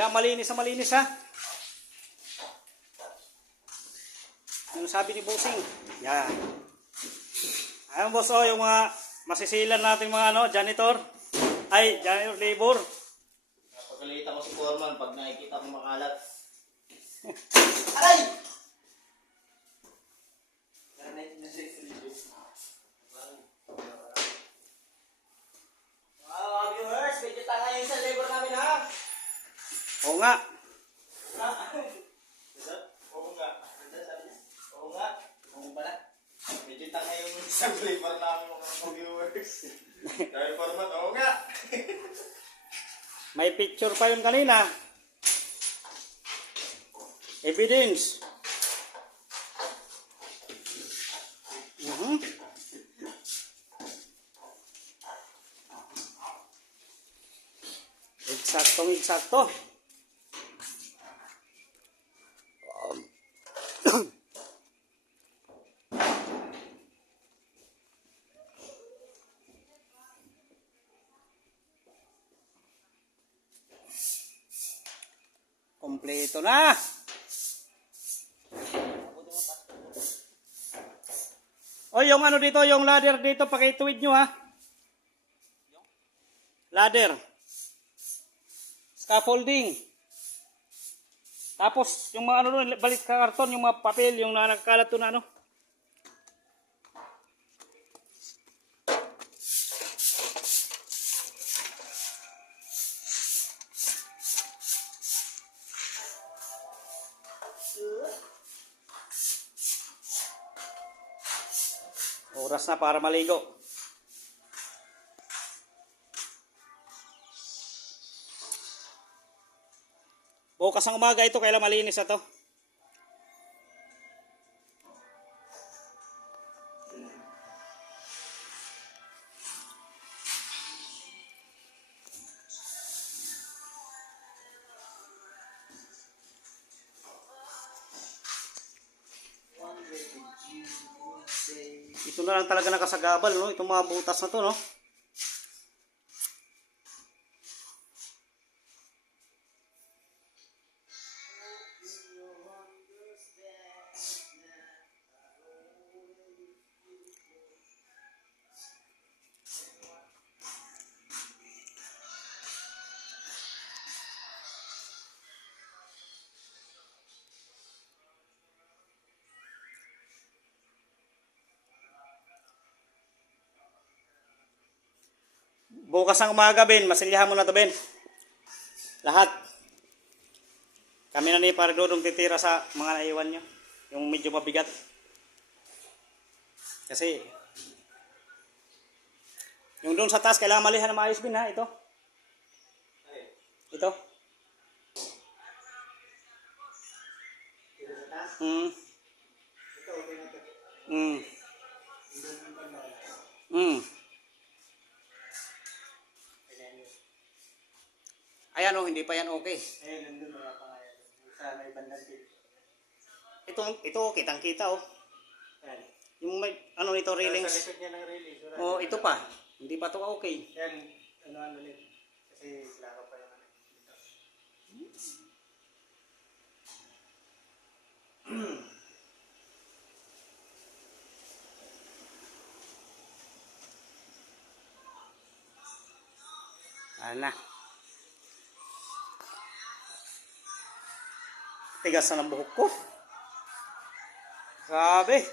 Kailangan malinis na malinis ha. Ano sabi ni Bossing? Yan. Ayan boss, oh, yung mga masisilan natin mga ano, janitor. Ay, janitor labor. Napagalitan ko si Foreman pag nakikita ko makalat. Aray! Mga viewers, medyo tanga yung sa labor namin ha. Oo nga. Oo nga. Oo nga. Oo pala. Medyo tanga yung namin mga viewers. Dahil Foreman, oo nga. May picture pa yun kanina. Evidence. Mhm. Eksaktong eksakto. Kompleto na. O yung ano dito, yung ladder dito, pakituwid nyo ha. Ladder. Scaffolding. Tapos, yung mga ano doon, balik ka karton, yung mga papel, yung na nagkalat doon na ano. Oras na para maligo. Bukas ang umaga ito, kailan malinis na to. Ito na lang talaga nakasagabal, no? Itong mga butas na to, no? Bukas ang umaga, Ben. Masilyahan mo na to, Ben. Lahat. Kami na ni para dudong titira sa mga naiwan nyo. Yung medyo mabigat. Kasi, yung doon sa taas, kailangan malihan na maayos, Ben, ha? Ito. Ito. Mm. Mm. Mm. Ayan o, hindi pa yan okay. Eh, nandun mga pangalan. Sa may bandang tip. Ito, ito kitang kita oh. Yan. Yung may, ano nito, Sa railings. likod niya ng wala Oh, ito pa. Hindi pa to okay. Yan, ano ano ulit. Kasi sila pa yung ano. Ano na. Tigas na ng buhok ko. Grabe.